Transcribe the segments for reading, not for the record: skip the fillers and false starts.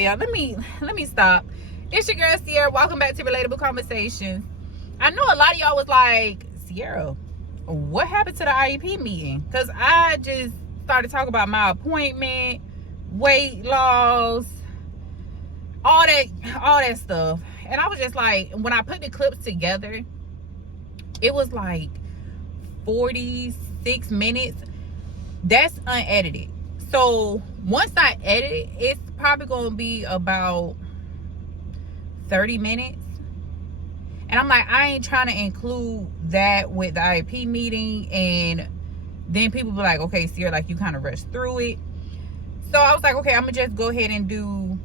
Sorry, y'all. Let me stop. It's your girl Sierra. Welcome back to Relatable Conversations. I know a lot of y'all was like, Sierra, what happened to the IEP meeting? Because I just started talking about my appointment, weight loss, all that stuff. And I was just like, when I put the clips together, it was like 46 minutes. That's unedited. So once I edit it, it's probably gonna be about 30 minutes. And I'm like, I ain't trying to include that with the IEP meeting, and then people be like, okay, Sierra, like you kind of rushed through it. So I was like, okay, I'm gonna just go ahead and do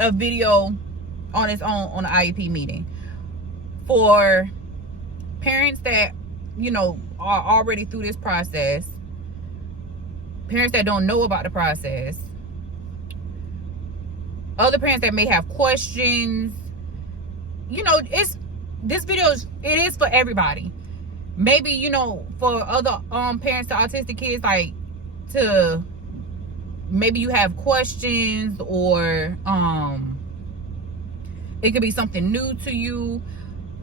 a video on its own on the IEP meeting for parents that, you know, are already through this process, parents that don't know about the process, other parents that may have questions. You know, this video is for everybody. Maybe, you know, for other parents to autistic kids, like, to maybe you have questions, or it could be something new to you.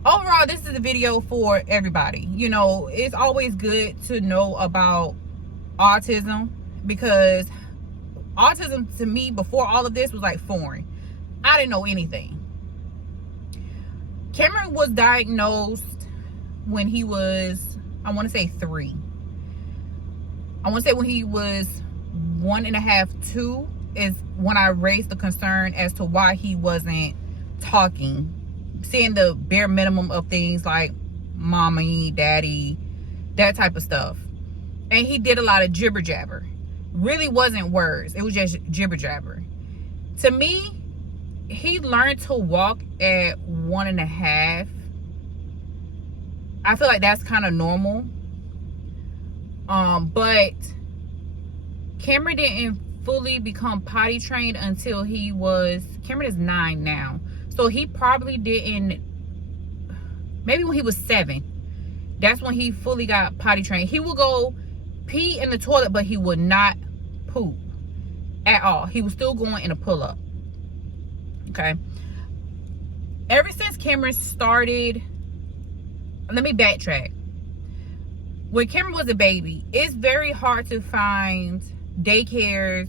Overall, this is a video for everybody. You know, it's always good to know about autism, because autism to me before all of this was like foreign. I didn't know anything. Cameron was diagnosed when he was, I want to say 3. I want to say when he was 1.5, 2 is when I raised the concern as to why he wasn't talking, saying the bare minimum of things like mommy, daddy, that type of stuff. And he did a lot of jibber jabber. Really wasn't words. It was just jibber jabber. To me, he learned to walk at 1.5. I feel like that's kind of normal. But Cameron didn't fully become potty trained until he was, Cameron is 9 now. So he probably didn't, maybe when he was 7. That's when he fully got potty trained. He would go pee in the toilet, but he would not poop at all. He was still going in a pull-up. Okay. Ever since Cameron started, let me backtrack. When Cameron was a baby, it's very hard to find daycares,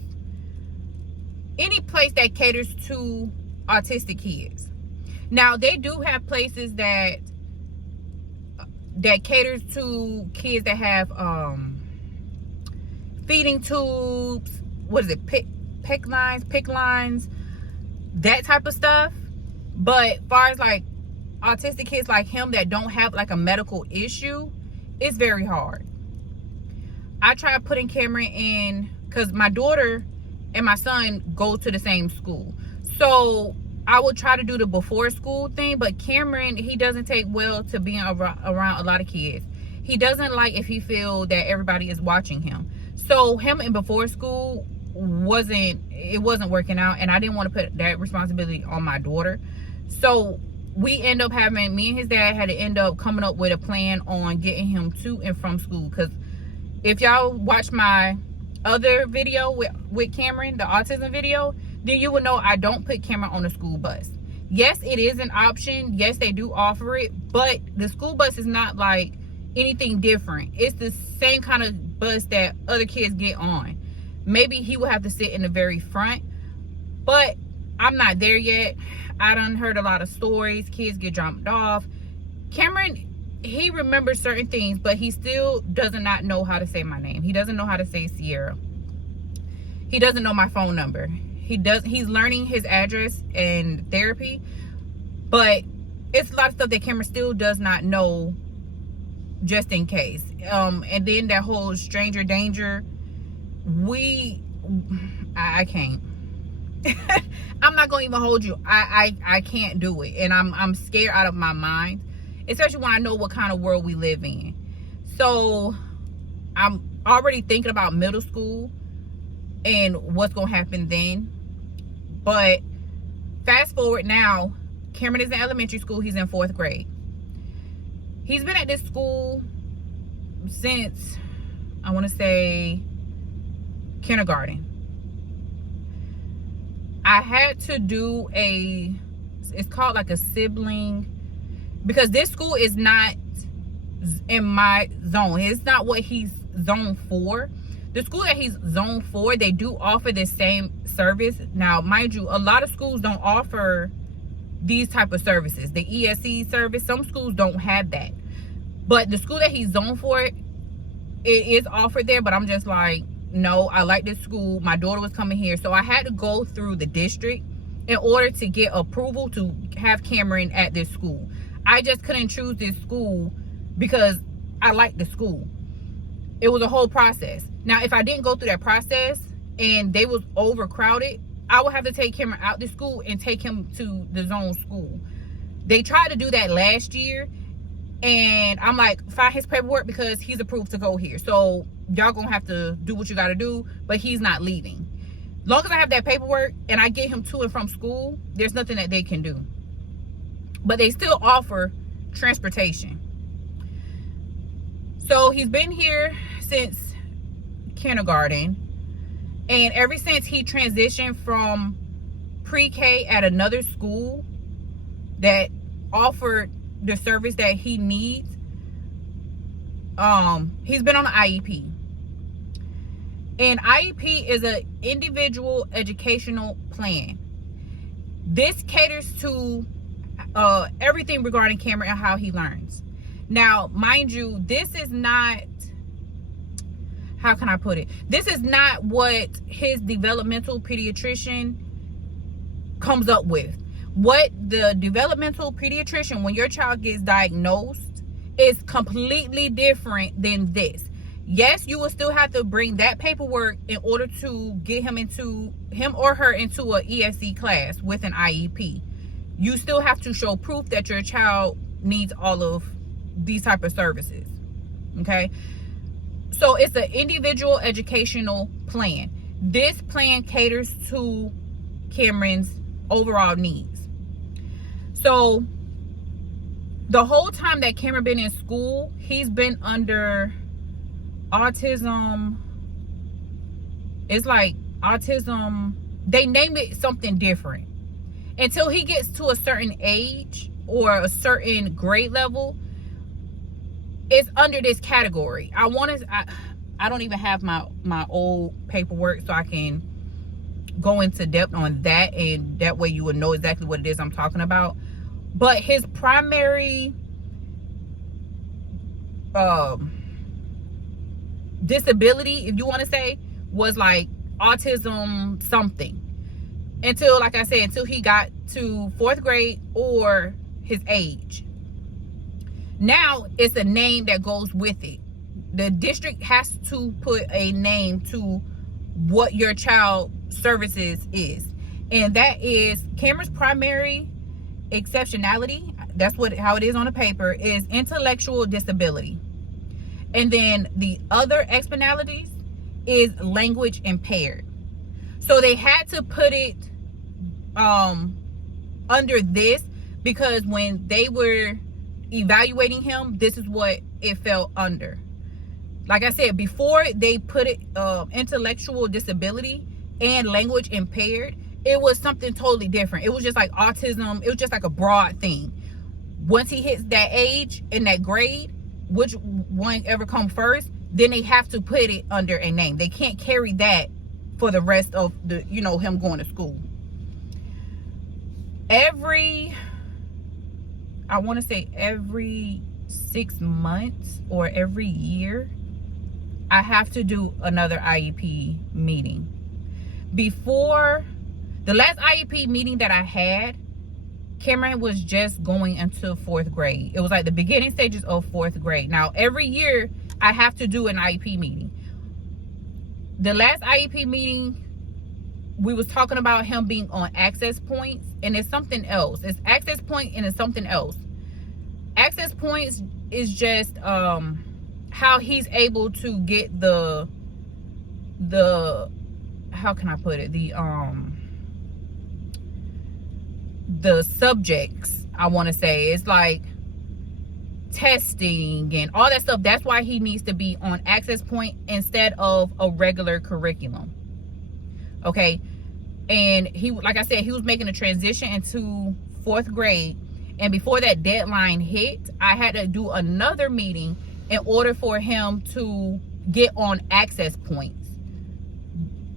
any place that caters to autistic kids. Now, they do have places that caters to kids that have feeding tubes, what is it, pick lines, that type of stuff. But as far as like autistic kids like him that don't have like a medical issue, it's very hard. I tried putting Cameron in, because my daughter and my son go to the same school, so I would try to do the before school thing. But Cameron, he doesn't take well to being around a lot of kids. He doesn't like if he feel that everybody is watching him. So him in before school wasn't working out, and I didn't want to put that responsibility on my daughter. So we end up having, me and his dad had to end up coming up with a plan on getting him to and from school. Because if y'all watch my other video with Cameron, the autism video, then you will know I don't put Cameron on a school bus. Yes, it is an option. Yes, they do offer it, but the school bus is not like anything different. It's the same kind of bus that other kids get on. Maybe he will have to sit in the very front, but I'm not there yet. I done heard a lot of stories. Kids get dropped off. Cameron, he remembers certain things, but he still does not know how to say my name. He doesn't know how to say Sierra. He doesn't know my phone number. He's learning his address and therapy, but it's a lot of stuff that Cameron still does not know, just in case. And then that whole stranger danger, I can't. I'm not gonna even hold you. I can't do it, and I'm scared out of my mind, especially when I know what kind of world we live in. So I'm already thinking about middle school and what's gonna happen then. But fast forward now, Cameron is in elementary school. He's in 4th grade. He's been at this school since, I want to say, kindergarten. I had to do it's called like a sibling, because this school is not in my zone. It's not what he's zoned for. The school that he's zoned for, they do offer the same service. Now, mind you, a lot of schools don't offer these type of services. The ESC service, some schools don't have that. But the school that he's zoned for, it is offered there. But I'm just like, no, I like this school. My daughter was coming here. So I had to go through the district in order to get approval to have Cameron at this school. I just couldn't choose this school because I like the school. It was a whole process. Now, if I didn't go through that process and they was overcrowded, I would have to take Cameron out the school and take him to the zone school. They tried to do that last year, and I'm like, find his paperwork because he's approved to go here. So y'all gonna have to do what you gotta do, but he's not leaving. Long as I have that paperwork and I get him to and from school, there's nothing that they can do. But they still offer transportation. So he's been here since kindergarten, and ever since he transitioned from pre-K at another school that offered the service that he needs, he's been on an IEP. And IEP is an individual educational plan. This caters to everything regarding Cameron and how he learns. Now, mind you, this is not, how can I put it? This is not what his developmental pediatrician comes up with. What the developmental pediatrician, when your child gets diagnosed, is completely different than this. Yes, you will still have to bring that paperwork in order to get him or her into a ESC class with an IEP. You still have to show proof that your child needs all of these type of services. Okay, so it's an individual educational plan. This plan caters to Cameron's overall needs. So the whole time that Cameron been in school, he's been under autism. It's like autism, they name it something different until he gets to a certain age or a certain grade level. It's under this category. I don't even have my old paperwork, so I can go into depth on that, and that way you would know exactly what it is I'm talking about. But his primary disability, if you want to say, was like autism something, until, like I said, until he got to 4th grade or his age. Now it's a name that goes with it. The district has to put a name to what your child services is, and that is Cameron's primary exceptionality. That's how it is on the paper, is intellectual disability. And then the other externalities is language impaired. So they had to put it under this because when they were evaluating him, this is what it fell under. Like I said, before they put it intellectual disability and language impaired, it was something totally different. It was just like autism. It was just like a broad thing. Once he hits that age and that grade, which one ever come first, then they have to put it under a name. They can't carry that for the rest of the, him going to school. I want to say every 6 months or every year, I have to do another IEP meeting. Before the last IEP meeting that I had, Cameron was just going into 4th grade. It was like the beginning stages of 4th grade. Now, every year I have to do an IEP meeting. The last IEP meeting, we was talking about him being on access points, and it's something else. It's access point and it's something else. Access points is just how he's able to get the how can I put it, the subjects, I want to say. It's like testing and all that stuff. That's why he needs to be on access point instead of a regular curriculum. Okay, And he, like I said, he was making a transition into 4th grade. And before that deadline hit, I had to do another meeting in order for him to get on access points.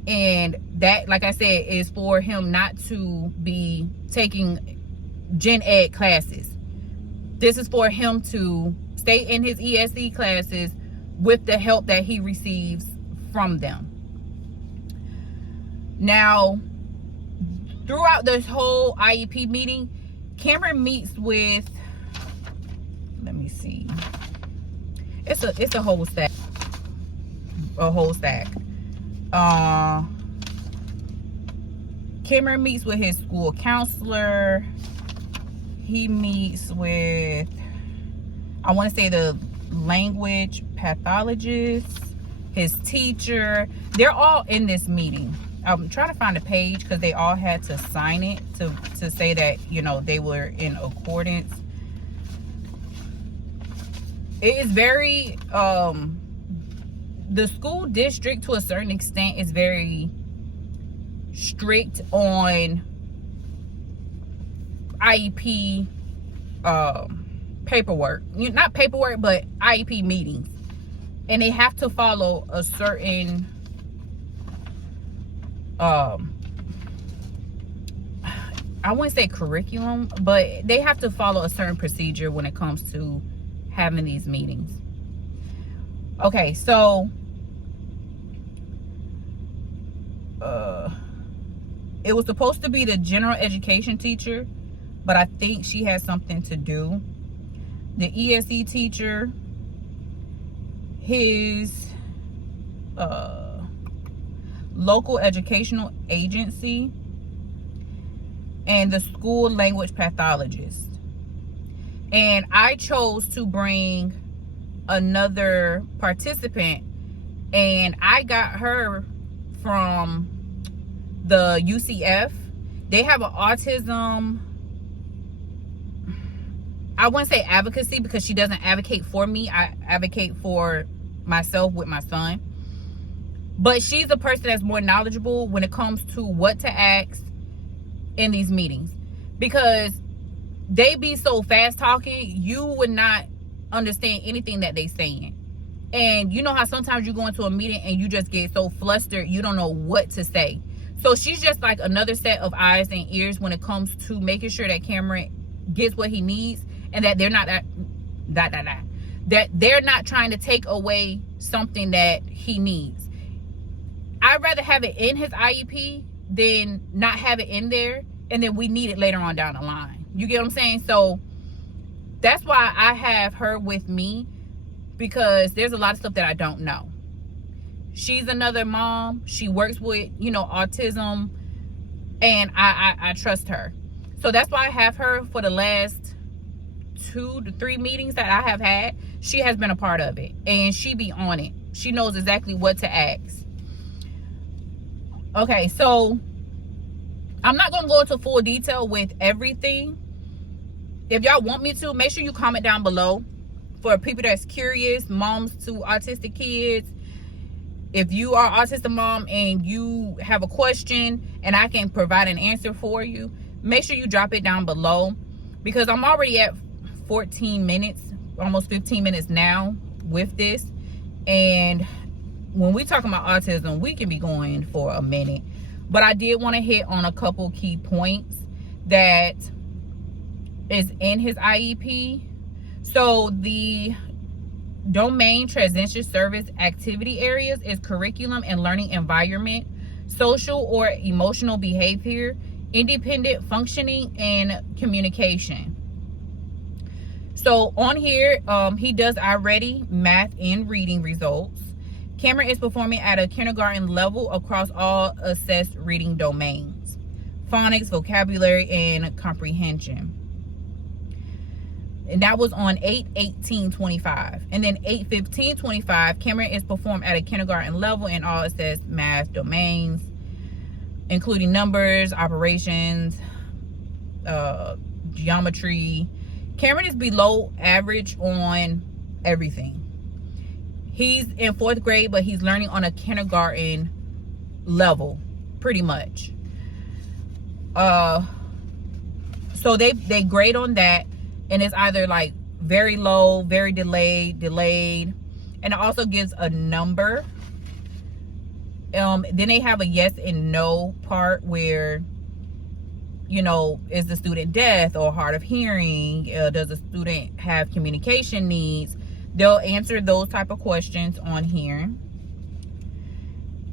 And that, like I said, is for him not to be taking gen ed classes. This is for him to stay in his ESE classes with the help that he receives from them. Now, throughout this whole IEP meeting, Cameron meets with, let me see, it's a whole stack. Cameron meets with his school counselor. He meets with, I want to say, the language pathologist, his teacher. They're all in this meeting. I'm trying to find a page because they all had to sign it to say that, you know, they were in accordance. It is very, the school district to a certain extent is very strict on IEP paperwork. Not paperwork, but IEP meetings. And they have to follow a certain I wouldn't say curriculum, but they have to follow a certain procedure when it comes to having these meetings. Okay, so it was supposed to be the general education teacher, but I think she had something to do. The ESE teacher, his local educational agency, and the school language pathologist. And I chose to bring another participant, and I got her from the UCF. They have an autism, I wouldn't say advocacy because she doesn't advocate for me. I advocate for myself with my son. But she's a person that's more knowledgeable when it comes to what to ask in these meetings. Because they be so fast talking, you would not understand anything that they saying. And you know how sometimes you go into a meeting and you just get so flustered, you don't know what to say. So she's just like another set of eyes and ears when it comes to making sure that Cameron gets what he needs, and that they're not that they're not trying to take away something that he needs. I'd rather have it in his IEP than not have it in there, and then we need it later on down the line. You get what I'm saying? So that's why I have her with me, because there's a lot of stuff that I don't know. She's another mom. She works with, autism, and I trust her. So that's why I have her for the last 2 to 3 meetings that I have had. She has been a part of it, and she be on it. She knows exactly what to ask. Okay, so I'm not going to go into full detail with everything. If y'all want me to, make sure you comment down below. For people that's curious, moms to autistic kids, if you are an autistic mom and you have a question and I can provide an answer for you, make sure you drop it down below, because I'm already at 14 minutes, almost 15 minutes now with this. And when we talking about autism, we can be going for a minute. But I did want to hit on a couple key points that is in his IEP. So the domain transition service activity areas is curriculum and learning environment, social or emotional behavior, independent functioning, and communication. So on here, he does already math and reading results. Cameron is performing at a kindergarten level across all assessed reading domains: phonics, vocabulary, and comprehension. And that was on 8/18/25. And then 8/15/25, Cameron is performed at a kindergarten level in all assessed math domains, including numbers, operations, geometry. Cameron is below average on everything. He's in 4th grade, but he's learning on a kindergarten level, pretty much. So they grade on that, and it's either like very low, very delayed, and it also gives a number. Then they have a yes and no part where, you know, is the student deaf or hard of hearing? Does the student have communication needs? They'll answer those type of questions on here.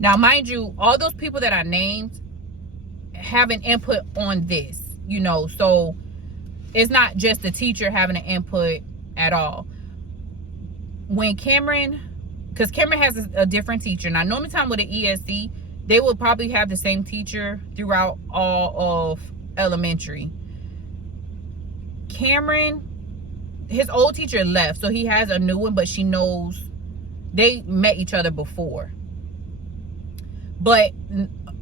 Now, mind you, all those people that I named have an input on this, you know, so it's not just the teacher having an input at all. When Cameron, because Cameron has a different teacher. Now, normally time with an ESC, they will probably have the same teacher throughout all of elementary. Cameron, his old teacher left, so he has a new one, but she knows they met each other before. But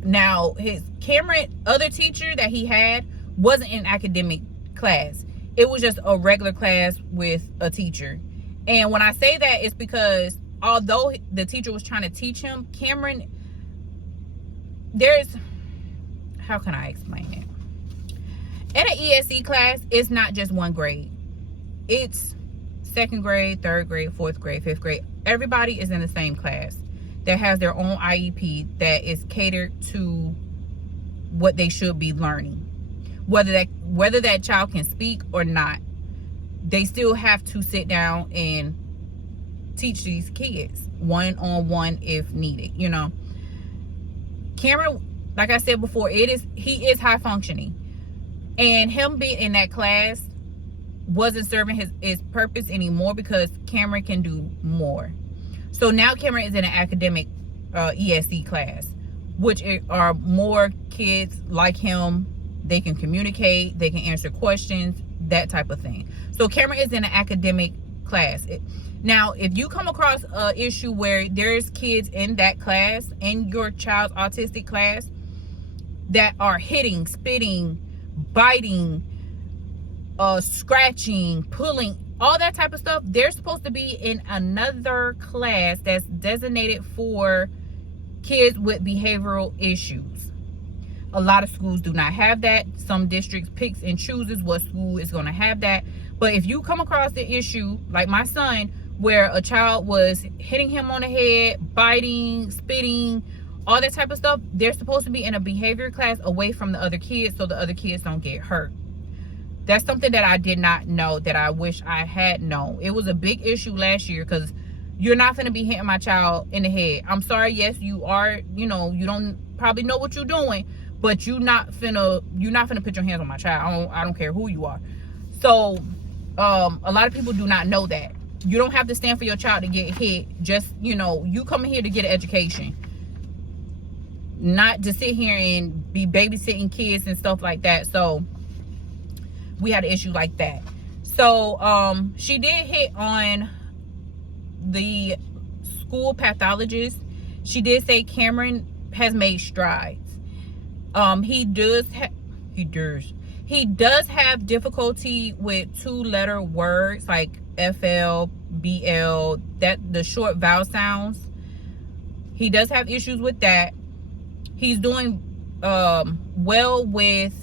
now his Cameron other teacher that he had wasn't in academic class. It was just a regular class with a teacher. And when I say that, it's because although the teacher was trying to teach him, Cameron, how can I explain it? In an ESC class, it's not just one grade. It's second grade, third grade, fourth grade, fifth grade. Everybody is in the same class that has their own IEP that is catered to what they should be learning. Whether that child can speak or not, they still have to sit down and teach these kids one-on-one if needed, you know. Cameron, like I said before, he is high functioning, and him being in that class wasn't serving his purpose anymore because Cameron can do more. So now Cameron is in an academic ESC class, which are more kids like him. They can communicate, they can answer questions, that type of thing. So Cameron is in an academic class. Now, if you come across an issue where there's kids in that class, in your child's autistic class, that are hitting, spitting, biting, scratching, pulling, all that type of stuff, they're supposed to be in another class that's designated for kids with behavioral issues. A lot of schools do not have that. Some districts picks and chooses what school is going to have that. But if you come across the issue, like my son, where a child was hitting him on the head, biting, spitting, all that type of stuff, they're supposed to be in a behavior class away from the other kids so the other kids don't get hurt. That's something that I did not know, that I wish I had known. It was a big issue last year because you're not going to be hitting my child in the head. I'm sorry, yes, you are, you know, you don't probably know what you're doing, but you're not finna put your hands on my child. I don't care who you are. So a lot of people do not know that. You don't have to stand for your child to get hit. Just, you know, you come here to get an education, not to sit here and be babysitting kids and stuff like that. So we had an issue like that. So she did hit on the school pathologist. She did say Cameron has made strides. He does have difficulty with 2-letter words like FL, BL, that the short vowel sounds. He does have issues with that. He's doing well with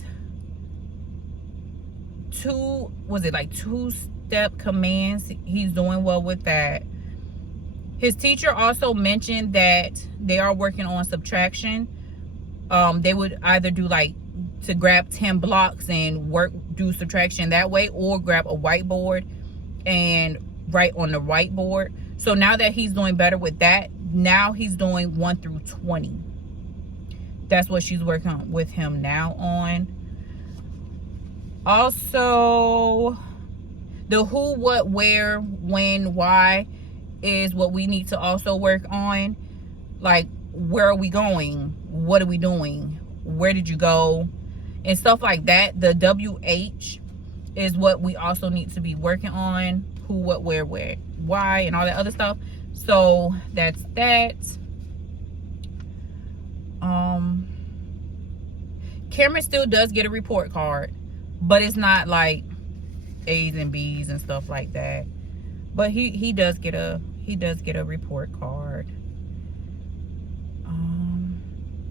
two-step commands. He's doing well with that. His teacher also mentioned that they are working on subtraction. They would either do like to grab 10 blocks and do subtraction that way, or grab a whiteboard and write on the whiteboard. So now that he's doing better with that, now he's doing 1 through 20. That's what she's working on with him now on. Also, the who, what, where, when, why is what we need to also work on. Like, where are we going? What are we doing? Where did you go? And stuff like that. The WH is what we also need to be working on. Who, what, where, why, and all that other stuff. So that's that. Cameron still does get a report card, but it's not like A's and B's and stuff like that. But he does get a report card.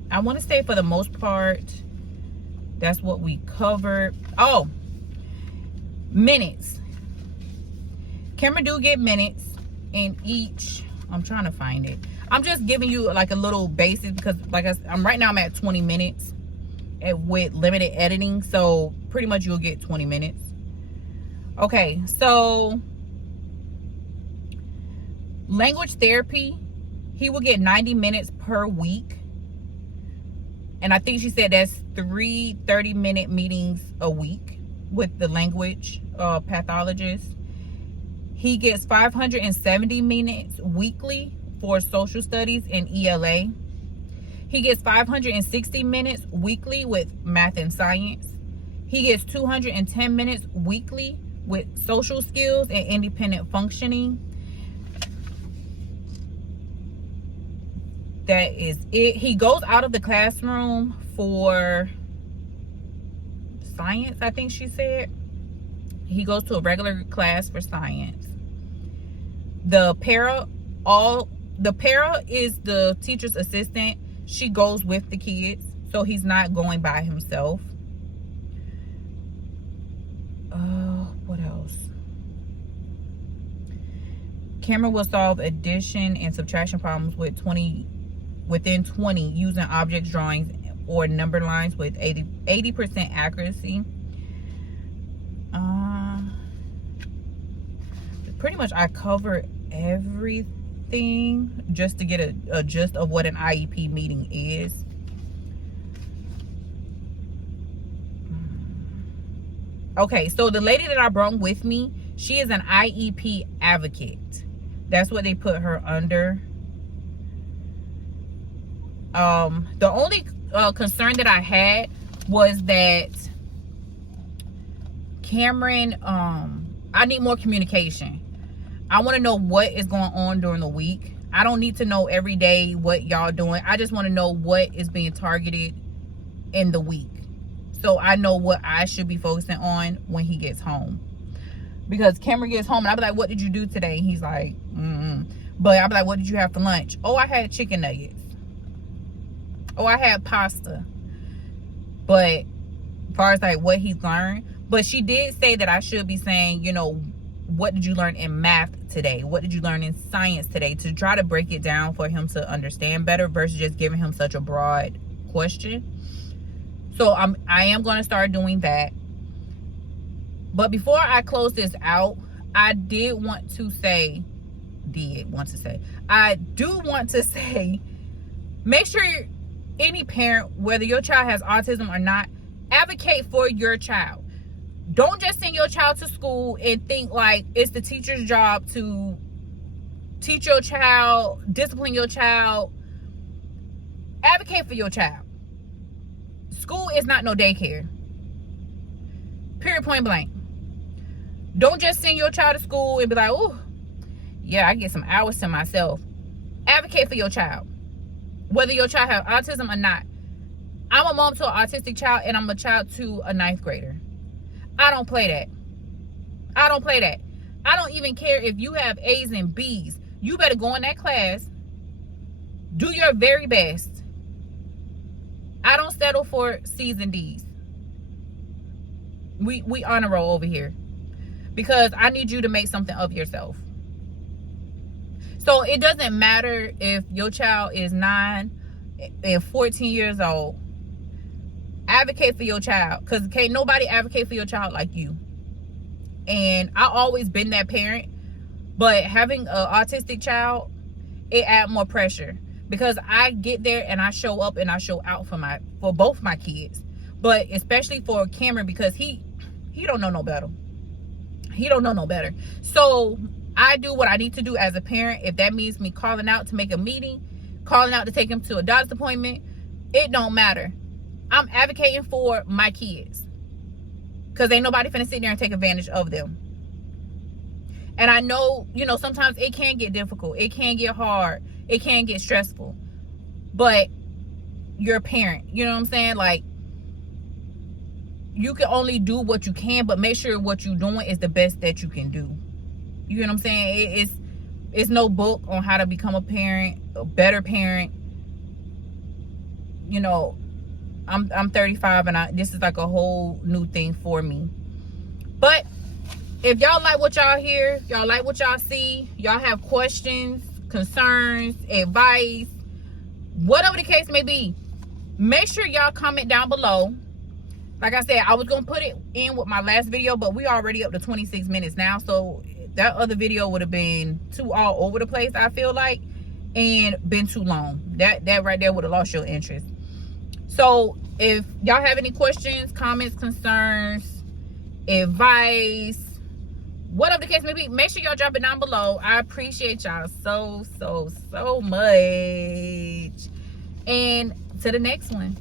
I want to say for the most part, That's what we covered. Oh, minutes. Cameron do get minutes in each. I'm trying to find it. I'm just giving you like a little basic because like I'm right now I'm at 20 minutes with limited editing. So pretty much you'll get 20 minutes. Okay, so language therapy, he will get 90 minutes per week. And I think she said that's 3 30-minute meetings a week with the language pathologist. He gets 570 minutes weekly for social studies and ELA. He gets 560 minutes weekly with math and science. He gets 210 minutes weekly with social skills and independent functioning. That is it. He goes out of the classroom for science, I think she said. He goes to a regular class for science. The para is the teacher's assistant. She goes with the kids, so he's not going by himself. What else? Cameron will solve addition and subtraction problems within 20 using objects, drawings, or number lines with 80% accuracy. Pretty much I covered everything just to get a gist of what an IEP meeting is. Okay, so the lady that I brought with me, she is an IEP advocate. That's what they put her under. The only concern that I had was that Cameron, I need more communication. I want to know what is going on during the week. I don't need to know every day what y'all doing. I just want to know what is being targeted in the week, so I know what I should be focusing on when he gets home. Because Cameron gets home and I'll be like, what did you do today? He's like, But I'll be like, what did you have for lunch? Oh, I had chicken nuggets. Oh, I had pasta. But as far as like what he's learned, but she did say that I should be saying, you know, what did you learn in math today? What did you learn in science today? To try to break it down for him to understand better versus just giving him such a broad question. So I am going to start doing that. But before I close this out, I do want to say, make sure any parent, whether your child has autism or not, advocate for your child. Don't just send your child to school and think like it's the teacher's job to teach your child, discipline your child. Advocate for your child. School is not no daycare. Period, point blank. Don't just send your child to school and be like, oh, yeah, I get some hours to myself. Advocate for your child. Whether your child has autism or not. I'm a mom to an autistic child and I'm a child to a 9th grader. I don't play that. I don't even care if you have A's and B's. You better go in that class. Do your very best. I don't settle for C's and D's. We honor roll over here. Because I need you to make something of yourself. So it doesn't matter if your child is 9 and 14 years old. Advocate for your child, because can't nobody advocate for your child like you. And I always been that parent, but having an autistic child, it add more pressure, because I get there and I show up and I show out for both my kids, but especially for Cameron, because he don't know no better. He don't know no better. So I do what I need to do as a parent. If that means me calling out to make a meeting, calling out to take him to a doctor's appointment, it don't matter. I'm advocating for my kids, because ain't nobody finna sit there and take advantage of them. And I know, you know, sometimes it can get difficult. It can get hard. It can get stressful. But you're a parent. You know what I'm saying? Like, you can only do what you can, but make sure what you're doing is the best that you can do. You know what I'm saying? It's no book on how to become a parent, a better parent. You know, I'm 35 and this is like a whole new thing for me. But if y'all like what y'all hear, y'all like what y'all see, y'all have questions, concerns, advice, whatever the case may be, make sure y'all comment down below. Like I said, I was gonna put it in with my last video, but we already up to 26 minutes now, so that other video would have been too all over the place, I feel like, and been too long. That right there would have lost your interest. So if y'all have any questions, comments, concerns, advice, whatever the case may be, make sure y'all drop it down below. I appreciate y'all so much. And to the next one.